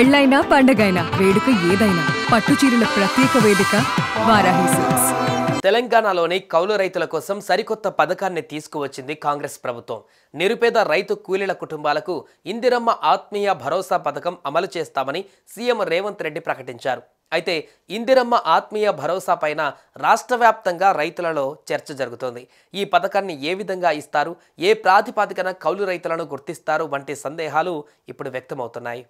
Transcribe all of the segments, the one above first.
పెళ్ళైనా పండగైనా వేడుక ఏదైనా పట్టు చీరల ప్రత్యేక వేదిక వారాహి సిల్క్స్. తెలంగాణలోని కౌలు రైతుల కోసం సరికొత్త పథకాన్ని తీసుకువచ్చింది కాంగ్రెస్ ప్రభుత్వం. నిరుపేద రైతు కూలీల కుటుంబాలకు ఇందిరమ్మ ఆత్మీయ భరోసా పథకం అమలు చేస్తామని సీఎం రేవంత్ రెడ్డి ప్రకటించారు. అయితే ఇందిరమ్మ ఆత్మీయ భరోసా పైన రాష్ట్ర వ్యాప్తంగా రైతులలో చర్చ జరుగుతోంది. ఈ పథకాన్ని ఏ విధంగా ఇస్తారు, ఏ ప్రాతిపదికన కౌలు రైతులను గుర్తిస్తారు వంటి సందేహాలు ఇప్పుడు వ్యక్తమవుతున్నాయి.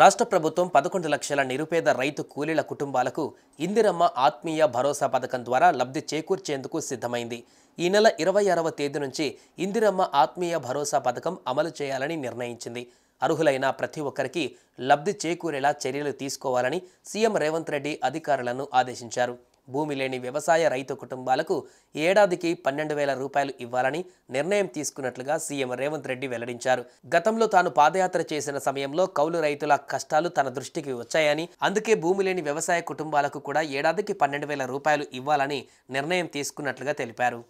రాష్ట్ర ప్రభుత్వం 11 లక్షల నిరుపేద రైతు కూలీల కుటుంబాలకు ఇందిరమ్మ ఆత్మీయ భరోసా పథకం ద్వారా లబ్ధి చేకూర్చేందుకు సిద్ధమైంది. ఈ నెల 26వ తేదీ నుంచి ఇందిరమ్మ ఆత్మీయ భరోసా పథకం అమలు చేయాలని నిర్ణయించింది. అర్హులైన ప్రతి ఒక్కరికి లబ్ధి చేకూరేలా చర్యలు తీసుకోవాలని సీఎం రేవంత్ రెడ్డి అధికారులను ఆదేశించారు. భూమి లేని వ్యవసాయ రైతు కుటుంబాలకు ఏడాదికి 12,000 రూపాయలు ఇవ్వాలని నిర్ణయం తీసుకున్నట్లుగా సీఎం రేవంత్ రెడ్డి వెల్లడించారు. గతంలో తాను పాదయాత్ర చేసిన సమయంలో కౌలు రైతుల కష్టాలు తన దృష్టికి వచ్చాయని, అందుకే భూమి లేని వ్యవసాయ కుటుంబాలకు కూడా ఏడాదికి 12,000 రూపాయలు ఇవ్వాలని నిర్ణయం తీసుకున్నట్లుగా తెలిపారు.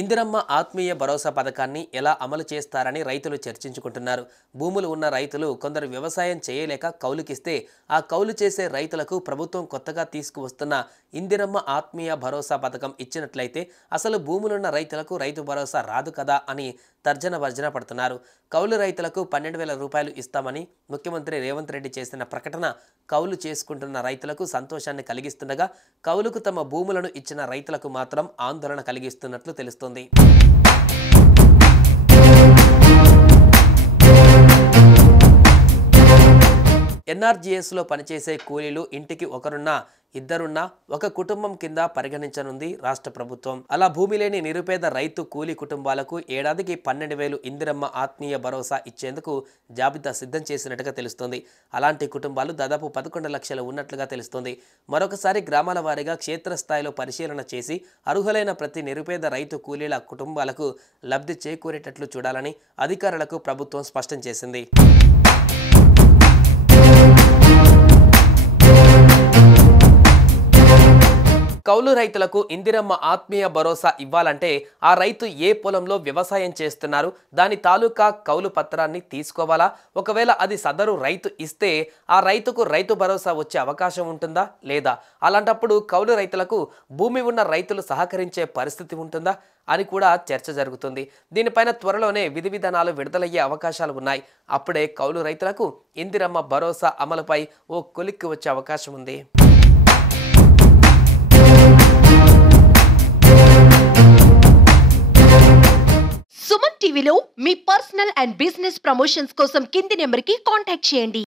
ఇందిరమ్మ ఆత్మీయ భరోసా పథకాన్ని ఎలా అమలు చేస్తారని రైతులు చర్చించుకుంటున్నారు. భూములు ఉన్న రైతులు కొందరు వ్యవసాయం చేయలేక కౌలుకిస్తే ఆ కౌలు చేసే రైతులకు ప్రభుత్వం కొత్తగా తీసుకువస్తున్న ఇందిరమ్మ ఆత్మీయ భరోసా పథకం ఇచ్చినట్లయితే అసలు భూములున్న రైతులకు రైతు భరోసా రాదు కదా అని తర్జన భర్జన పడుతున్నారు. కౌలు రైతులకు 12,000 రూపాయలు ఇస్తామని ముఖ్యమంత్రి రేవంత్ రెడ్డి చేసిన ప్రకటన కౌలు చేసుకుంటున్న రైతులకు సంతోషాన్ని కలిగిస్తుండగా, కౌలుకు తమ భూములను ఇచ్చిన రైతులకు మాత్రం ఆందోళన కలిగిస్తున్నట్లు తెలుస్తోంది. ఎన్ఆర్జీఎస్లో పనిచేసే కూలీలు ఇంటికి ఒకరున్నా ఇద్దరున్నా ఒక కుటుంబం కింద పరిగణించనుంది రాష్ట్ర ప్రభుత్వం. అలా భూమి లేని నిరుపేద రైతు కూలీ కుటుంబాలకు ఏడాదికి 12,000 ఇందిరమ్మ ఆత్మీయ భరోసా ఇచ్చేందుకు జాబితా సిద్ధం చేసినట్టుగా తెలుస్తోంది. అలాంటి కుటుంబాలు దాదాపు 11 లక్షలు ఉన్నట్లుగా తెలుస్తోంది. మరొకసారి గ్రామాల వారీగా క్షేత్రస్థాయిలో పరిశీలన చేసి అర్హులైన ప్రతి నిరుపేద రైతు కూలీల కుటుంబాలకు లబ్ధి చేకూరేటట్లు చూడాలని అధికారులకు ప్రభుత్వం స్పష్టం చేసింది. కౌలు రైతులకు ఇందిరమ్మ ఆత్మీయ భరోసా ఇవ్వాలంటే ఆ రైతు ఏ పొలంలో వ్యవసాయం చేస్తున్నారు, దాని తాలూకా కౌలు పత్రాన్ని తీసుకోవాలా? ఒకవేళ అది సదరు రైతు ఇస్తే ఆ రైతుకు రైతు భరోసా వచ్చే అవకాశం ఉంటుందా లేదా? అలాంటప్పుడు కౌలు రైతులకు భూమి ఉన్న రైతులు సహకరించే పరిస్థితి ఉంటుందా అని కూడా చర్చ జరుగుతుంది. దీనిపైన త్వరలోనే విధి విధానాలు విడుదలయ్యే అవకాశాలు ఉన్నాయి. అప్పుడే కౌలు రైతులకు ఇందిరమ్మ భరోసా అమలుపై ఓ కొలిక్కి వచ్చే అవకాశం ఉంది. సుమన్ టీవీలో మీ పర్సనల్ అండ్ బిజినెస్ ప్రమోషన్స్ కోసం కింది నెంబర్కి కాంటాక్ట్ చేయండి.